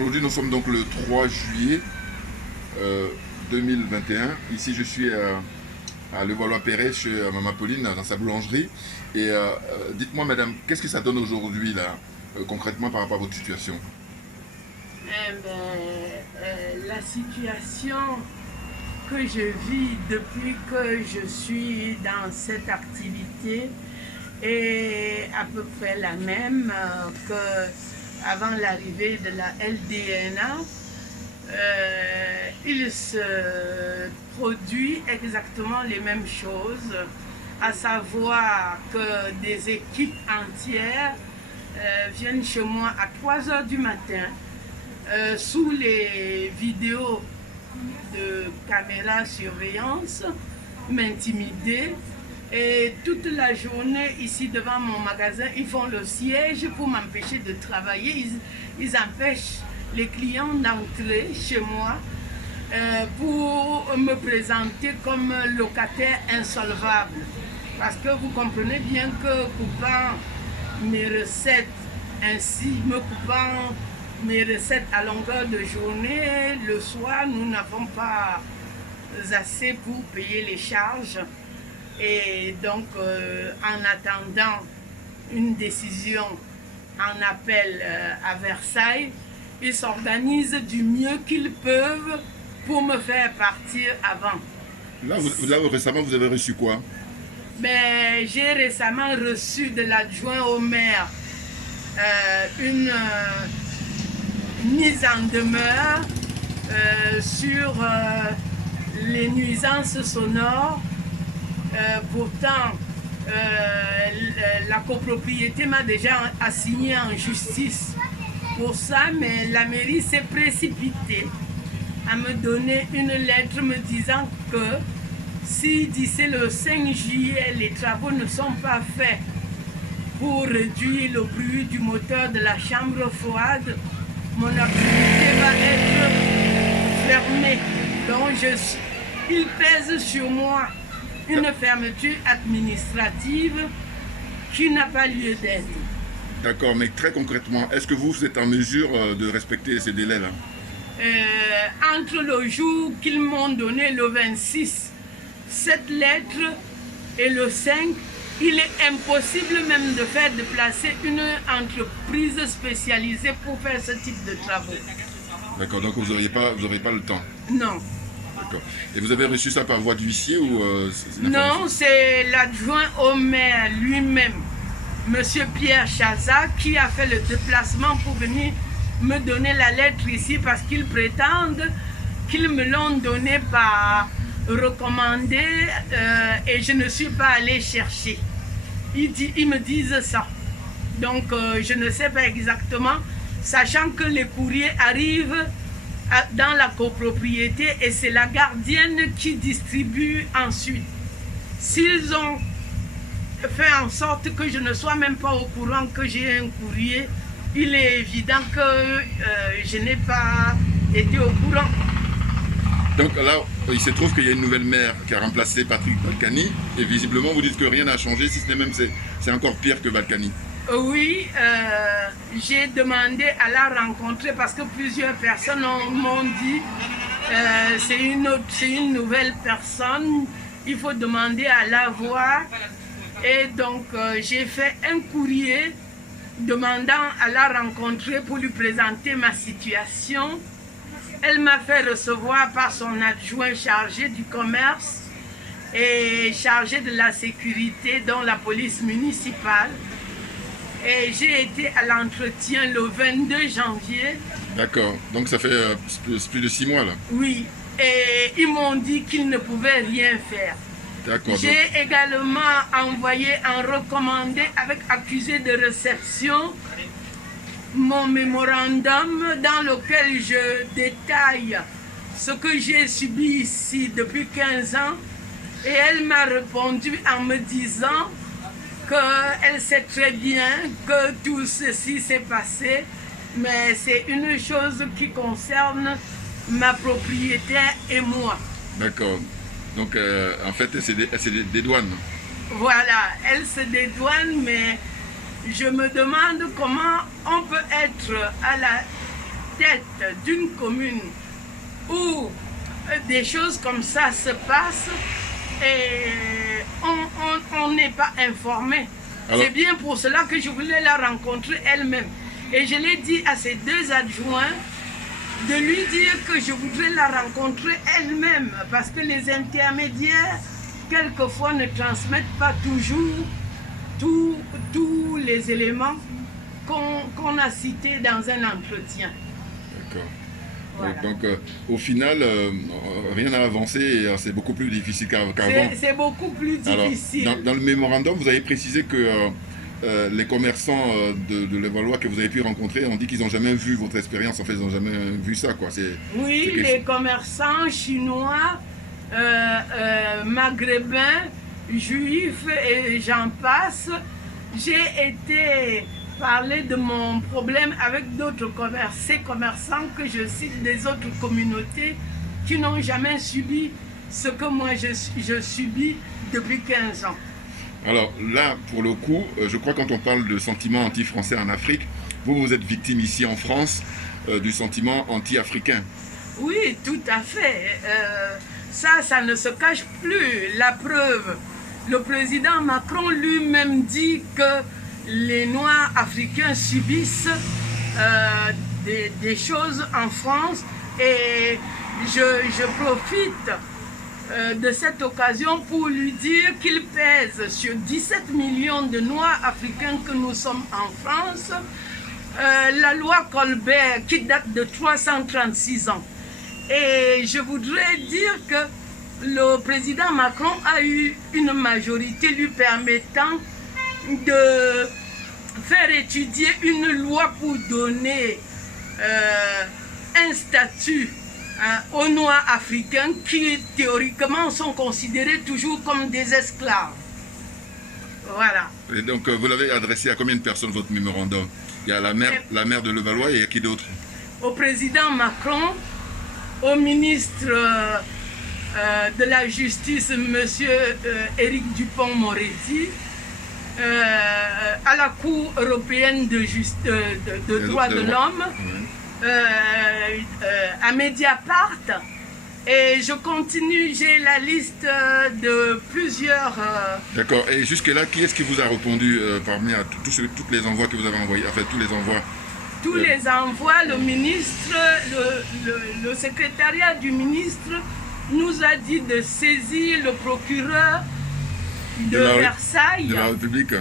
Aujourd'hui, nous sommes donc le 3 juillet 2021. Ici, je suis à Levallois-Perret chez Maman Pauline, dans sa boulangerie. Et dites-moi, madame, qu'est-ce que ça donne aujourd'hui, là, concrètement, par rapport à votre situation? La situation que je vis depuis que je suis dans cette activité est à peu près la même qu'avant l'arrivée de la LDNA. Il se produit exactement les mêmes choses, à savoir que des équipes entières viennent chez moi à 3 h du matin sous les vidéos de caméra surveillance, m'intimider. Et toute la journée, ici devant mon magasin, ils font le siège pour m'empêcher de travailler. Ils empêchent les clients d'entrer chez moi pour me présenter comme locataire insolvable. Parce que vous comprenez bien que coupant mes recettes ainsi, me coupant mes recettes à longueur de journée, le soir, nous n'avons pas assez pour payer les charges. Et donc, en attendant une décision en appel à Versailles, ils s'organisent du mieux qu'ils peuvent pour me faire partir avant. Là, récemment, vous avez reçu quoi? J'ai récemment reçu de l'adjoint au maire une mise en demeure sur les nuisances sonores. Pourtant, la copropriété m'a déjà assigné en justice pour ça, mais la mairie s'est précipitée à me donner une lettre me disant que si d'ici le 5 juillet, les travaux ne sont pas faits pour réduire le bruit du moteur de la chambre froide, mon activité va être fermée. Donc, il pèse sur moi une fermeture administrative qui n'a pas lieu d'être. D'accord, mais très concrètement, est-ce que vous êtes en mesure de respecter ces délais-là? Entre le jour qu'ils m'ont donné, le 26, cette lettre, et le 5, il est impossible même de faire déplacer une entreprise spécialisée pour faire ce type de travaux. D'accord, donc vous n'aurez pas le temps? Non. D'accord. Et vous avez reçu ça par voie d'huissier ou Non, c'est l'adjoint au maire lui-même, Monsieur Pierre Chaza, qui a fait le déplacement pour venir me donner la lettre ici parce qu'ils prétendent qu'ils me l'ont donnée par recommandé et je ne suis pas allée chercher. Ils me disent ça. Donc je ne sais pas exactement, sachant que les courriers arrivent dans la copropriété et c'est la gardienne qui distribue ensuite. S'ils ont fait en sorte que je ne sois même pas au courant que j'ai un courrier, il est évident que je n'ai pas été au courant. Donc là, il se trouve qu'il y a une nouvelle maire qui a remplacé Patrick Balkany et visiblement vous dites que rien n'a changé, si ce n'est même c'est encore pire que Balkany. Oui, j'ai demandé à la rencontrer parce que plusieurs personnes m'ont dit c'est une nouvelle personne, il faut demander à la voir. Et donc j'ai fait un courrier demandant à la rencontrer pour lui présenter ma situation. Elle m'a fait recevoir par son adjoint chargé du commerce et chargé de la sécurité dans la police municipale. Et j'ai été à l'entretien le 22 janvier. D'accord, donc ça fait plus de 6 mois là. Oui, et ils m'ont dit qu'ils ne pouvaient rien faire. J'ai également envoyé un recommandé avec accusé de réception mon mémorandum dans lequel je détaille ce que j'ai subi ici depuis 15 ans. Et elle m'a répondu en me disant qu'elle sait très bien que tout ceci s'est passé, mais c'est une chose qui concerne ma propriétaire et moi. D'accord. Donc en fait, elle se dédouane. Voilà, elle se dédouane, mais je me demande comment on peut être à la tête d'une commune où des choses comme ça se passent et on n'est pas informé. C'est bien pour cela que je voulais la rencontrer elle-même. Et je l'ai dit à ses deux adjoints de lui dire que je voudrais la rencontrer elle-même parce que les intermédiaires, quelquefois, ne transmettent pas toujours tous les éléments qu'on a cités dans un entretien. D'accord. Voilà. Donc, au final, rien n'a avancé et c'est beaucoup plus difficile qu'avant. C'est beaucoup plus difficile. Alors, dans le mémorandum, vous avez précisé que les commerçants de Levallois que vous avez pu rencontrer ont dit qu'ils n'ont jamais vu votre expérience. En fait, ils n'ont jamais vu ça, quoi. Oui, les commerçants chinois, maghrébins, juifs et j'en passe. J'ai été parler de mon problème avec d'autres commerçants que je cite des autres communautés qui n'ont jamais subi ce que moi je subis depuis 15 ans. Alors là, pour le coup, je crois que quand on parle de sentiment anti-français en Afrique, vous êtes victime ici en France du sentiment anti-africain. Oui, tout à fait. Ça ne se cache plus. La preuve, le président Macron lui-même dit que les Noirs africains subissent des choses en France et je profite de cette occasion pour lui dire qu'il pèse sur 17 millions de Noirs africains que nous sommes en France la loi Colbert qui date de 336 ans. Et je voudrais dire que le président Macron a eu une majorité lui permettant de faire étudier une loi pour donner un statut aux Noirs africains qui théoriquement sont considérés toujours comme des esclaves. Voilà. Et donc vous l'avez adressé à combien de personnes votre mémorandum? Il y a la maire de Levallois et il y a qui d'autre? Au président Macron, au ministre de la Justice, M. Éric Dupond-Moretti, à la Cour européenne de droits de l'homme, à Mediapart, et je continue, j'ai la liste de plusieurs... D'accord, et jusque-là, qui est-ce qui vous a répondu parmi à toutes les envois que vous avez envoyés, enfin tous les envois? Tous les envois, le ministre, le secrétariat du ministre nous a dit de saisir le procureur de Versailles. De la République.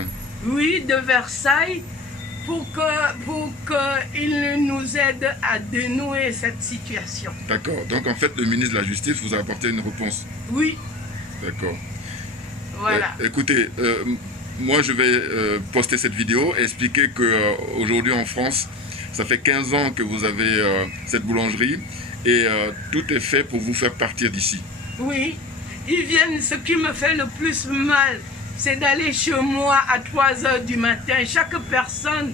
Oui, de Versailles, pour qu'il nous aide à dénouer cette situation. D'accord. Donc en fait, le ministre de la Justice vous a apporté une réponse. Oui. D'accord. Voilà. Écoutez, moi je vais poster cette vidéo et expliquer qu'aujourd'hui en France, ça fait 15 ans que vous avez cette boulangerie et tout est fait pour vous faire partir d'ici. Oui. Ils viennent, ce qui me fait le plus mal, c'est d'aller chez moi à 3 h du matin. Chaque personne,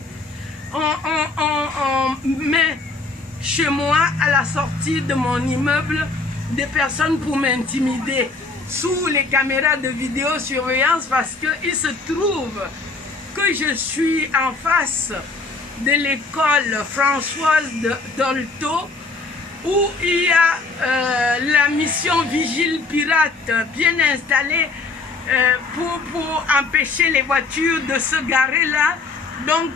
on met chez moi à la sortie de mon immeuble des personnes pour m'intimider sous les caméras de vidéosurveillance parce qu'il se trouve que je suis en face de l'école Françoise Dolto où il y a la mission Vigile Pirate bien installée pour empêcher les voitures de se garer là. Donc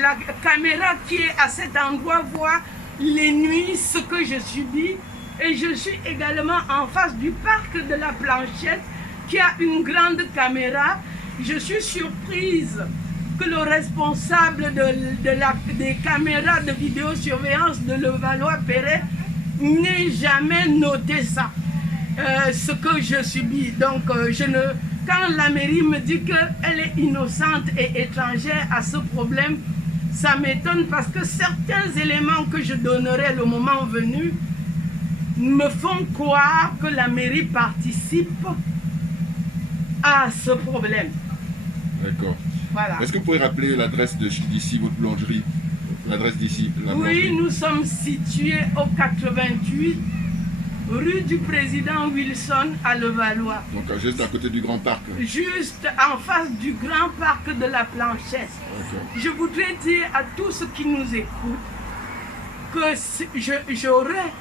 la caméra qui est à cet endroit voit les nuits ce que je subis. Et je suis également en face du parc de la Planchette qui a une grande caméra. Je suis surprise que le responsable des caméras de vidéosurveillance de Levallois-Perret n'ait jamais noté ça, ce que je subis. Donc, quand la mairie me dit qu'elle est innocente et étrangère à ce problème, ça m'étonne parce que certains éléments que je donnerai le moment venu me font croire que la mairie participe à ce problème. D'accord. Voilà. Est-ce que vous pouvez rappeler l'adresse d'ici, votre boulangerie? L'adresse d'ici, la boulangerie? Oui, nous sommes situés au 88 rue du Président Wilson à Levallois. Donc juste à côté du Grand Parc? Juste en face du Grand Parc de la Planchette. Okay. Je voudrais dire à tous ceux qui nous écoutent que j'aurais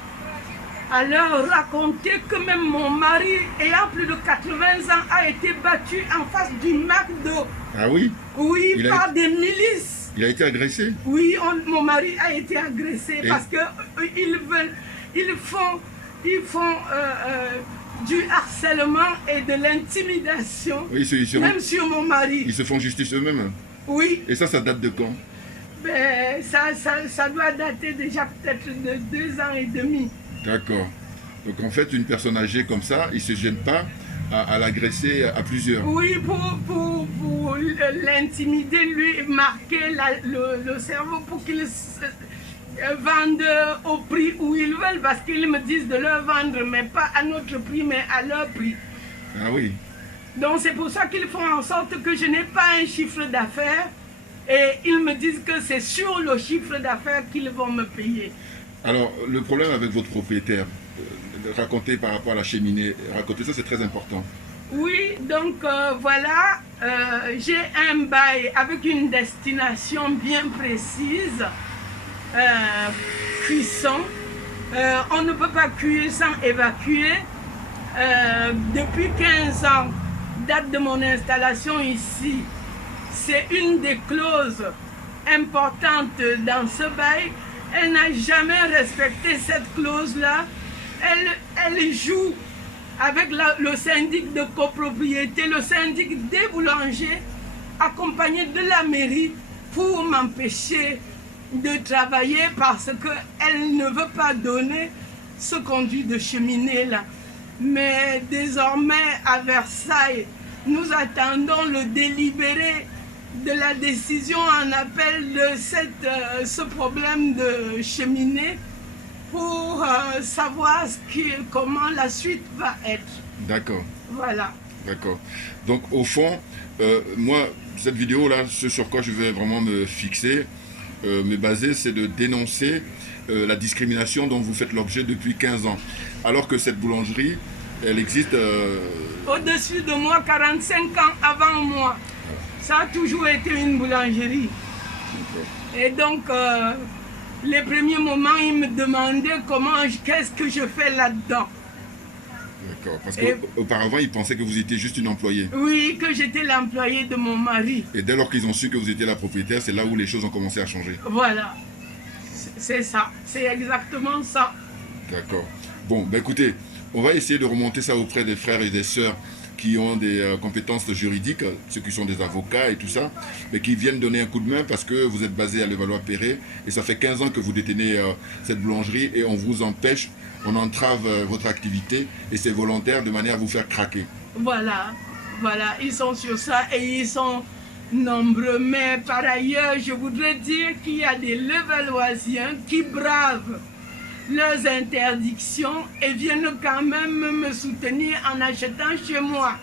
à leur raconter que même mon mari, ayant plus de 80 ans, a été battu en face du McDo. Ah oui? Oui, par des milices. Il a été agressé? Oui, mon mari a été agressé parce que ils font du harcèlement et de l'intimidation, oui, même sur mon mari. Ils se font justice eux-mêmes? Oui. Et ça date de quand? Ben, ça doit dater déjà peut-être de 2 ans et demi. D'accord. Donc en fait, une personne âgée comme ça, il ne se gêne pas à l'agresser à plusieurs? Oui, pour l'intimider, lui marquer le cerveau pour qu'il vendent au prix où ils veulent, parce qu'ils me disent de leur vendre, mais pas à notre prix, mais à leur prix. Ah oui. Donc c'est pour ça qu'ils font en sorte que je n'ai pas un chiffre d'affaires, et ils me disent que c'est sur le chiffre d'affaires qu'ils vont me payer. Alors, le problème avec votre propriétaire, racontez par rapport à la cheminée, racontez ça, c'est très important. Oui, donc voilà, j'ai un bail avec une destination bien précise. Cuisson, on ne peut pas cuire sans évacuer. Depuis 15 ans, date de mon installation ici, c'est une des clauses importantes dans ce bail. Elle n'a jamais respecté cette clause-là. Elle joue avec le syndic de copropriété, le syndic des boulangers, accompagné de la mairie pour m'empêcher de travailler parce qu'elle ne veut pas donner ce conduit de cheminée là. Mais désormais à Versailles, nous attendons le délibéré de la décision en appel de ce problème de cheminée pour savoir comment la suite va être. D'accord. Voilà. D'accord. Donc au fond, moi, cette vidéo-là, ce sur quoi je vais vraiment me fixer, me baser, c'est de dénoncer la discrimination dont vous faites l'objet depuis 15 ans. Alors que cette boulangerie, elle existe... Au-dessus de moi, 45 ans avant moi. Ça a toujours été une boulangerie. Et donc, les premiers moments, ils me demandaient qu'est-ce que je fais là-dedans. D'accord, parce qu'auparavant, ils pensaient que vous étiez juste une employée. Oui, que j'étais l'employée de mon mari. Et dès lors qu'ils ont su que vous étiez la propriétaire, c'est là où les choses ont commencé à changer. Voilà, c'est ça, c'est exactement ça. D'accord. Bon, ben écoutez, on va essayer de remonter ça auprès des frères et des sœurs qui ont des compétences juridiques, ceux qui sont des avocats et tout ça, mais qui viennent donner un coup de main parce que vous êtes basé à Levallois-Perret et ça fait 15 ans que vous détenez cette boulangerie et on vous empêche, on entrave votre activité et c'est volontaire de manière à vous faire craquer. Voilà, voilà, ils sont sur ça et ils sont nombreux, mais par ailleurs, je voudrais dire qu'il y a des Levalloisiens qui bravent leurs interdictions et viennent quand même me soutenir en achetant chez moi.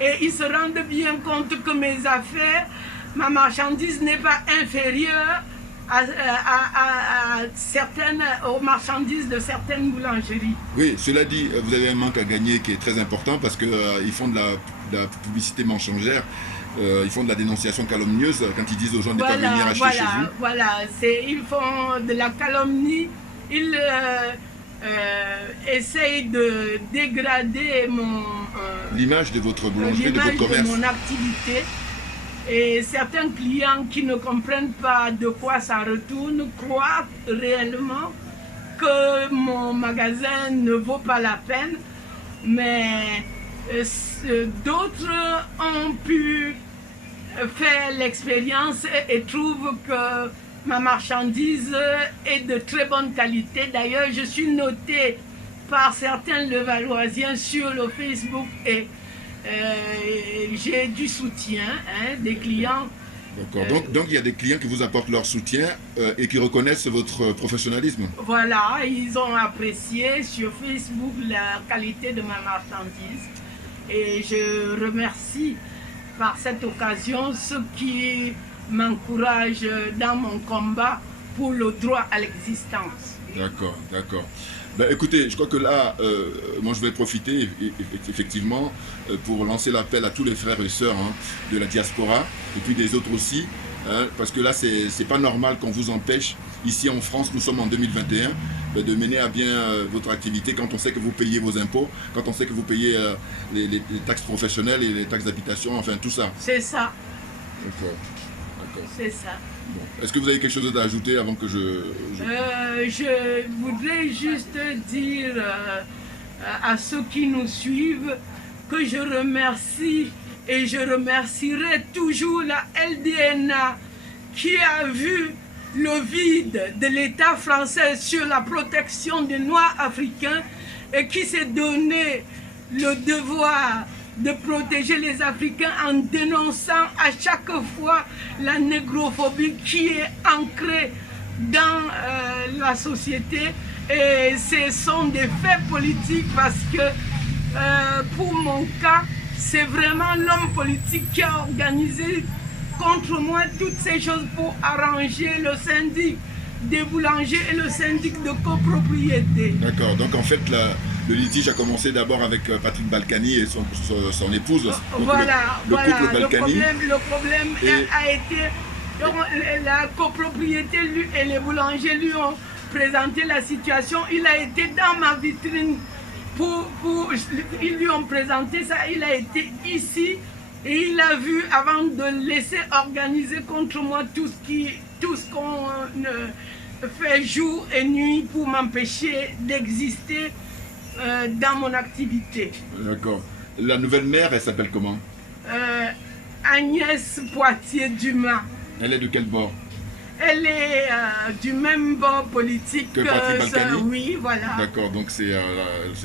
Et ils se rendent bien compte que mes affaires, ma marchandise n'est pas inférieure aux marchandises de certaines boulangeries. Oui, cela dit, vous avez un manque à gagner qui est très important parce qu'ils font de la publicité mensongère. Ils font de la dénonciation calomnieuse quand ils disent aux gens de ne pas venir acheter chez vous. Voilà, ils font de la calomnie. Ils essayent de dégrader l'image de votre boulangerie, de votre commerce. De mon activité. Et certains clients qui ne comprennent pas de quoi ça retourne croient réellement que mon magasin ne vaut pas la peine. Mais d'autres ont pu faire l'expérience et trouvent que ma marchandise est de très bonne qualité. D'ailleurs, je suis notée par certains Levalloisiens sur le Facebook et j'ai du soutien des clients. D'accord. Donc il y a des clients qui vous apportent leur soutien et qui reconnaissent votre professionnalisme. Voilà, ils ont apprécié sur Facebook la qualité de ma marchandise. Et je remercie par cette occasion ceux qui m'encouragent dans mon combat pour le droit à l'existence. D'accord, d'accord. Ben, écoutez, je crois que là, moi je vais profiter effectivement pour lancer l'appel à tous les frères et sœurs de la diaspora et puis des autres aussi hein, parce que là, c'est pas normal qu'on vous empêche, ici en France, nous sommes en 2021, de mener à bien votre activité quand on sait que vous payez vos impôts, quand on sait que vous payez les taxes professionnelles et les taxes d'habitation, enfin tout ça. C'est ça. D'accord. C'est ça. Bon. Est-ce que vous avez quelque chose à ajouter avant que je voudrais juste dire à ceux qui nous suivent que je remercie et je remercierai toujours la LDNA qui a vu le vide de l'État français sur la protection des Noirs africains et qui s'est donné le devoir de protéger les Africains en dénonçant à chaque fois la négrophobie qui est ancrée dans la société. Et ce sont des faits politiques parce que pour mon cas, c'est vraiment l'homme politique qui a organisé contre moi toutes ces choses pour arranger le syndic des boulangers et le syndic de copropriété. D'accord, donc en fait le litige a commencé d'abord avec Patrick Balkany et son épouse. Donc voilà, le couple Balkany. Le problème a été, donc, la copropriété lui, et les boulangers lui ont présenté la situation. Il a été dans ma vitrine, ils lui ont présenté ça, il a été ici et il a vu avant de laisser organiser contre moi tout ce qu'on fait jour et nuit pour m'empêcher d'exister dans mon activité. D'accord. La nouvelle maire, elle s'appelle comment? Agnès Poitier-Dumas. Elle est de quel bord? Elle est du même bord politique que Patrick Balkany. Oui, voilà. D'accord, donc c'est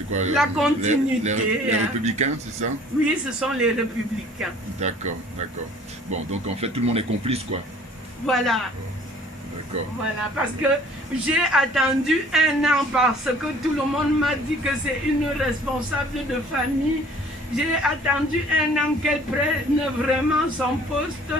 quoi? La continuité. Les Républicains, c'est ça? Oui, ce sont les Républicains. D'accord, d'accord. Bon, donc en fait, tout le monde est complice, quoi. Voilà. D'accord. Voilà, parce que j'ai attendu 1 an parce que tout le monde m'a dit que c'est une responsable de famille. J'ai attendu 1 an qu'elle prenne vraiment son poste,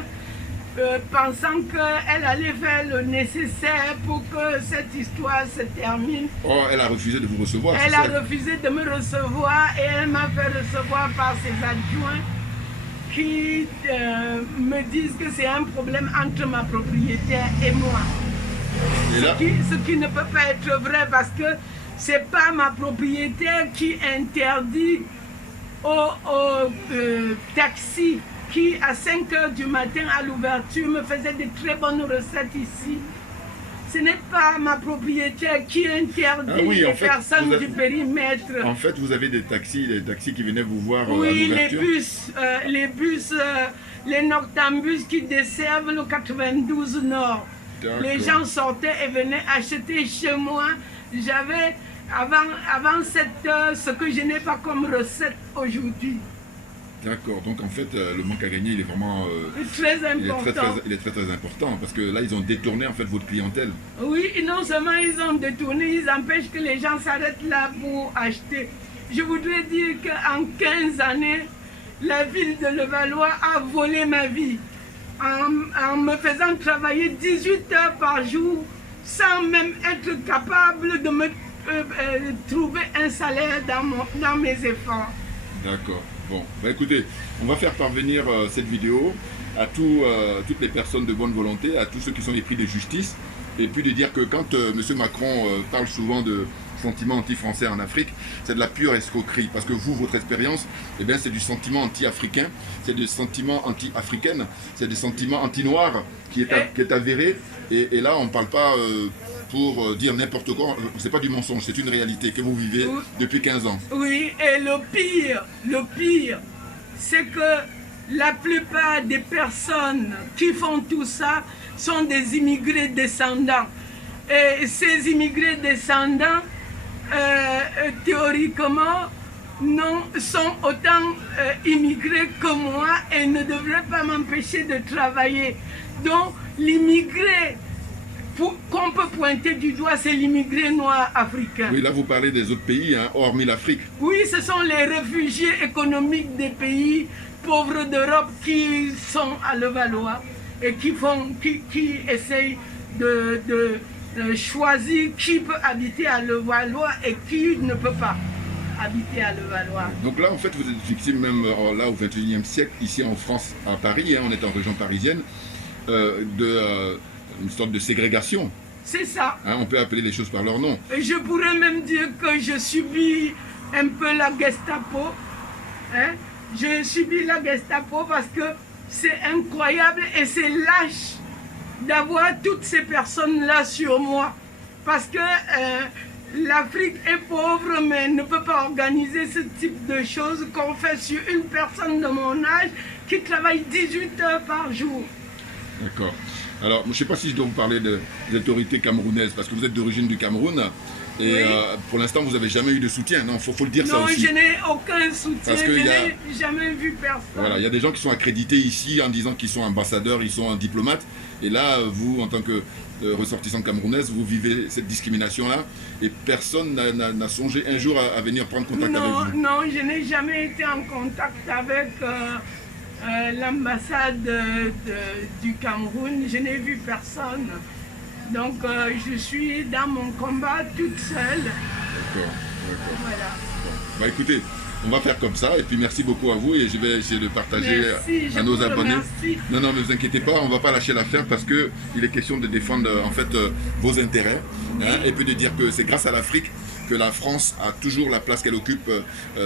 pensant qu'elle allait faire le nécessaire pour que cette histoire se termine. Oh, elle a refusé de vous recevoir. Elle a refusé de me recevoir et elle m'a fait recevoir par ses adjoints qui me disent que c'est un problème entre ma propriétaire et moi. Et là, Ce qui ne peut pas être vrai parce que c'est pas ma propriétaire qui interdit au taxi qui à 5 h du matin à l'ouverture me faisait de très bonnes recettes ici. Ce n'est pas ma propriétaire qui interdit les personnes du périmètre. En fait, vous avez des taxis qui venaient vous voir à oui, l'ouverture. les bus, les noctambus qui desservent le 92 Nord. Les gens sortaient et venaient acheter chez moi. J'avais avant 7 h ce que je n'ai pas comme recette aujourd'hui. D'accord, donc en fait, le manque à gagner, il est vraiment très important. Il est très important parce que là, ils ont détourné en fait votre clientèle. Oui, non seulement ils ont détourné, ils empêchent que les gens s'arrêtent là pour acheter. Je voudrais dire qu'en 15 années, la ville de Levallois a volé ma vie en me faisant travailler 18 heures par jour sans même être capable de me trouver un salaire dans mes efforts. D'accord. Bon, bah écoutez, on va faire parvenir cette vidéo à toutes les personnes de bonne volonté, à tous ceux qui sont épris de justice, et puis de dire que quand M. Macron parle souvent de sentiments anti-français en Afrique, c'est de la pure escroquerie, parce que vous, votre expérience, eh bien, c'est du sentiment anti-africain, c'est du sentiment anti-africaine, c'est du sentiment anti-noir qui est avéré, et là, on ne parle pas pour dire n'importe quoi, c'est pas du mensonge, c'est une réalité que vous vivez depuis 15 ans. Oui, et le pire, c'est que la plupart des personnes qui font tout ça sont des immigrés descendants. Et ces immigrés descendants, théoriquement, sont autant immigrés que moi et ne devraient pas m'empêcher de travailler. Donc, l'immigré qu'on peut pointer du doigt, c'est l'immigré noir africain. Oui, là vous parlez des autres pays, hein, hormis l'Afrique. Oui, ce sont les réfugiés économiques des pays pauvres d'Europe qui sont à Levallois et qui essayent de choisir qui peut habiter à Levallois et qui ne peut pas habiter à Levallois. Donc là, en fait, vous êtes victime même là au XXIe siècle, ici en France, à Paris, hein, on est en région parisienne. une sorte de ségrégation. C'est ça. Hein, on peut appeler les choses par leur nom. Et je pourrais même dire que je subis un peu la Gestapo. Hein? Je subis la Gestapo parce que c'est incroyable et c'est lâche d'avoir toutes ces personnes-là sur moi. Parce que l'Afrique est pauvre, mais ne peut pas organiser ce type de choses qu'on fait sur une personne de mon âge qui travaille 18 heures par jour. D'accord. Alors, je ne sais pas si je dois vous parler des autorités camerounaises, parce que vous êtes d'origine du Cameroun. Et Oui. pour l'instant, vous n'avez jamais eu de soutien. Non, faut le dire ça Non, aussi. je n'ai aucun soutien, Parce que je il y a- n'ai jamais vu personne. Voilà, il y a des gens qui sont accrédités ici en disant qu'ils sont ambassadeurs, ils sont diplomates. Et là, vous, en tant que ressortissant camerounaise, vous vivez cette discrimination-là. Et personne n'a songé un jour à venir prendre contact Non, avec vous. non, je n'ai jamais été en contact avec l'ambassade du Cameroun. Je n'ai vu personne. Donc, je suis dans mon combat toute seule. D'accord, d'accord. Voilà. Bah écoutez, on va faire comme ça. Et puis merci beaucoup à vous. Et je vais essayer de partager Merci, je à nos vous abonnés. remercie. Non, non, ne vous inquiétez pas, on ne va pas lâcher l'affaire parce qu'il est question de défendre en fait vos intérêts. Hein, et puis de dire que c'est grâce à l'Afrique que la France a toujours la place qu'elle occupe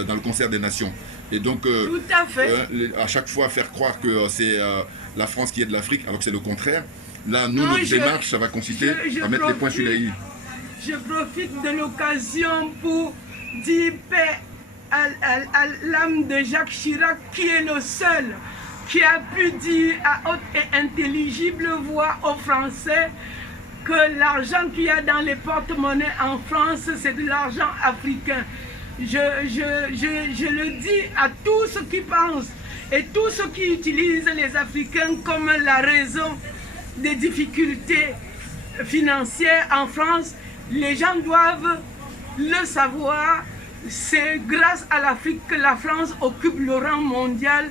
dans le concert des nations. Et donc, Tout à fait. à chaque fois, faire croire que c'est la France qui est de l'Afrique, alors que c'est le contraire. Là, nous, Non, notre démarche, ça va consister je à mettre les points sur les i. Je profite de l'occasion pour dire paix à l'âme de Jacques Chirac, qui est le seul qui a pu dire à haute et intelligible voix aux Français que l'argent qu'il y a dans les porte-monnaies en France, c'est de l'argent africain. Je le dis à tous ceux qui pensent et tous ceux qui utilisent les Africains comme la raison des difficultés financières en France. Les gens doivent le savoir. C'est grâce à l'Afrique que la France occupe le rang mondial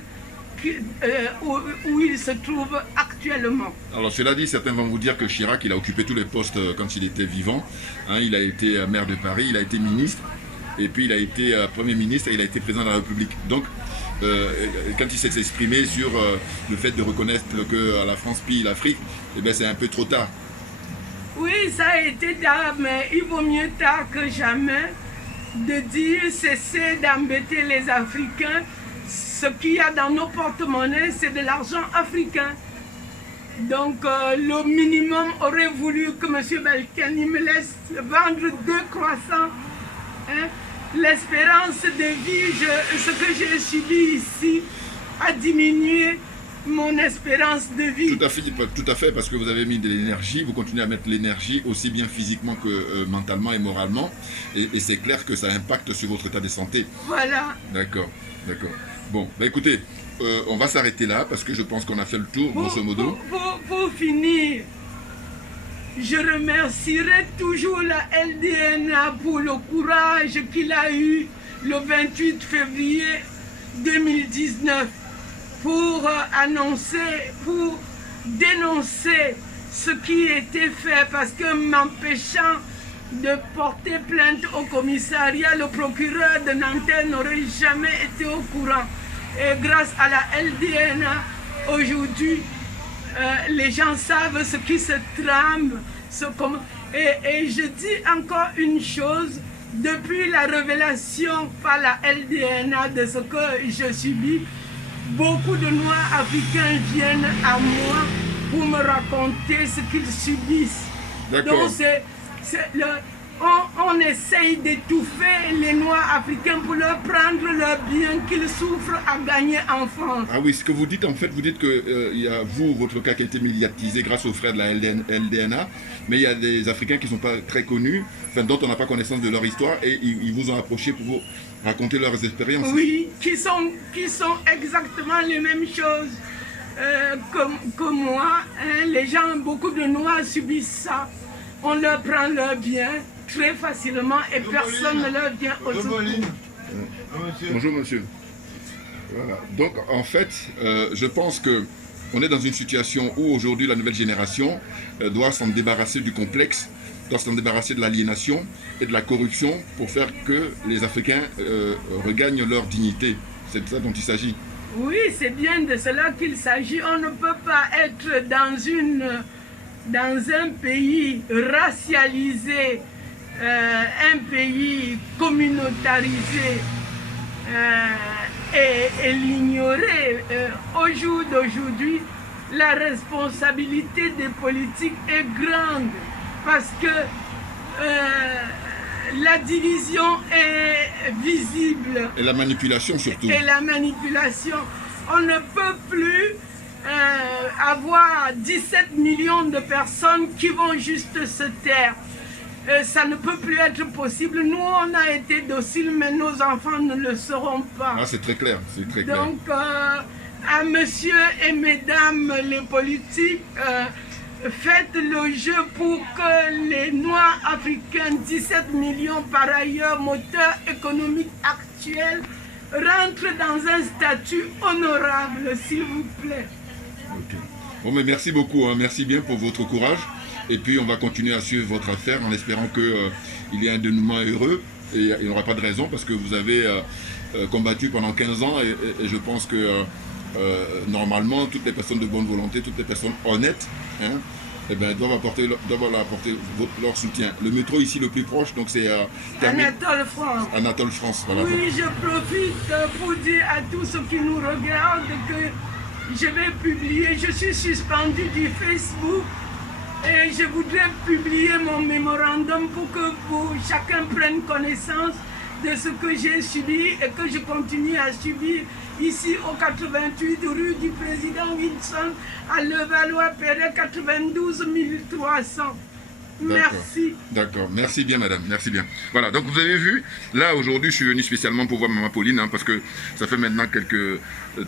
où il se trouve actuellement. Alors cela dit, certains vont vous dire que Chirac, il a occupé tous les postes quand il était vivant. Hein, il a été maire de Paris, il a été ministre, et puis il a été Premier ministre et il a été président de la République. Donc, quand il s'est exprimé sur le fait de reconnaître que la France pille l'Afrique, eh bien c'est un peu trop tard. Oui, ça a été tard, mais il vaut mieux tard que jamais de dire cessez d'embêter les Africains. Ce qu'il y a dans nos porte-monnaies, c'est de l'argent africain. Donc, le minimum aurait voulu que M. Balkany me laisse vendre 2 croissants. Hein? L'espérance de vie, ce que j'ai subi ici, a diminué mon espérance de vie. Tout à fait, parce que vous avez mis de l'énergie, vous continuez à mettre l'énergie aussi bien physiquement que mentalement et moralement. Et c'est clair que ça impacte sur votre état de santé. Voilà. D'accord, d'accord. Bon, bah écoutez, on va s'arrêter là parce que je pense qu'on a fait le tour, grosso modo. Pour finir, je remercierai toujours la LDNA pour le courage qu'il a eu le 28 février 2019 pour annoncer, pour dénoncer ce qui était fait, parce que m'empêchant de porter plainte au commissariat, le procureur de Nanterre n'aurait jamais été au courant. Et grâce à la LDNA, aujourd'hui, les gens savent ce qui se trame. Et je dis encore une chose, depuis la révélation par la LDNA de ce que je subis, beaucoup de Noirs africains viennent à moi pour me raconter ce qu'ils subissent. D'accord. Donc on essaye d'étouffer les Noirs africains pour leur prendre leurs biens qu'ils souffrent à gagner en France. Ah oui, ce que vous dites, en fait, vous dites que il y a votre cas qui a été médiatisé grâce aux frères de la LDNA, mais il y a des Africains qui ne sont pas très connus, enfin, dont on n'a pas connaissance de leur histoire, et ils vous ont approché pour vous raconter leurs expériences. Oui, qui sont exactement les mêmes choses que moi. Hein. Les gens, beaucoup de Noirs subissent ça. On leur prend leurs biens très facilement et personne ne leur vient au secours. Bonjour monsieur. Voilà. Donc en fait, je pense que on est dans une situation où aujourd'hui la nouvelle génération doit s'en débarrasser du complexe, doit s'en débarrasser de l'aliénation et de la corruption pour faire que les Africains regagnent leur dignité. C'est de ça dont il s'agit. Oui, c'est bien de cela qu'il s'agit. On ne peut pas être dans un pays racialisé, un pays communautarisé et l'ignorer. Au jour d'aujourd'hui, la responsabilité des politiques est grande parce que la division est visible. Et la manipulation surtout. Et la manipulation. On ne peut plus avoir 17 millions de personnes qui vont juste se taire. Ça ne peut plus être possible. Nous, on a été dociles, mais nos enfants ne le seront pas. Ah, c'est très clair, c'est très clair. Donc, à monsieur et mesdames les politiques, faites le jeu pour que les Noirs africains, 17 millions par ailleurs, moteurs économiques actuels, rentrent dans un statut honorable, s'il vous plaît. Okay. Bon, mais merci beaucoup, hein. Merci bien pour votre courage. Et puis on va continuer à suivre votre affaire en espérant qu'il y ait un dénouement heureux. Et il n'y aura pas de raison parce que vous avez combattu pendant 15 ans et je pense que normalement toutes les personnes de bonne volonté, toutes les personnes honnêtes, hein, eh ben, doivent apporter leur soutien. Le métro ici le plus proche, donc c'est Anatole France. Anatole France, voilà. Oui, je profite pour dire à tous ceux qui nous regardent que je vais publier, je suis suspendu du Facebook et je voudrais publier mon mémorandum pour que chacun prenne connaissance de ce que j'ai subi et que je continue à subir ici au 88 rue du président Wilson à Levallois-Perret, 92 300. Merci. D'accord, merci bien madame, merci bien. Voilà, donc vous avez vu, là aujourd'hui je suis venu spécialement pour voir maman Pauline, hein, parce que ça fait maintenant quelques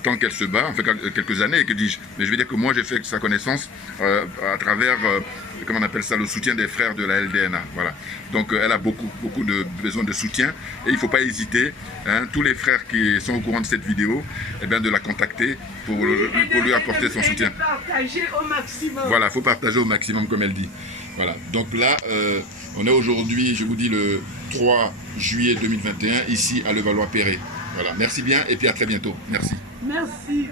temps qu'elle se bat, enfin quelques années, que dis-je. Mais je veux dire que moi j'ai fait sa connaissance à travers, comment on appelle ça, le soutien des frères de la LDNA. Voilà. Donc elle a beaucoup de besoin de soutien et il ne faut pas hésiter, hein, tous les frères qui sont au courant de cette vidéo, eh bien, de la contacter pour lui apporter son soutien. Partager au maximum. Voilà, il faut partager au maximum comme elle dit. Voilà, donc là, on est aujourd'hui, je vous dis, le 3 juillet 2021, ici à Levallois-Perret. Voilà, merci bien et puis à très bientôt. Merci. Merci.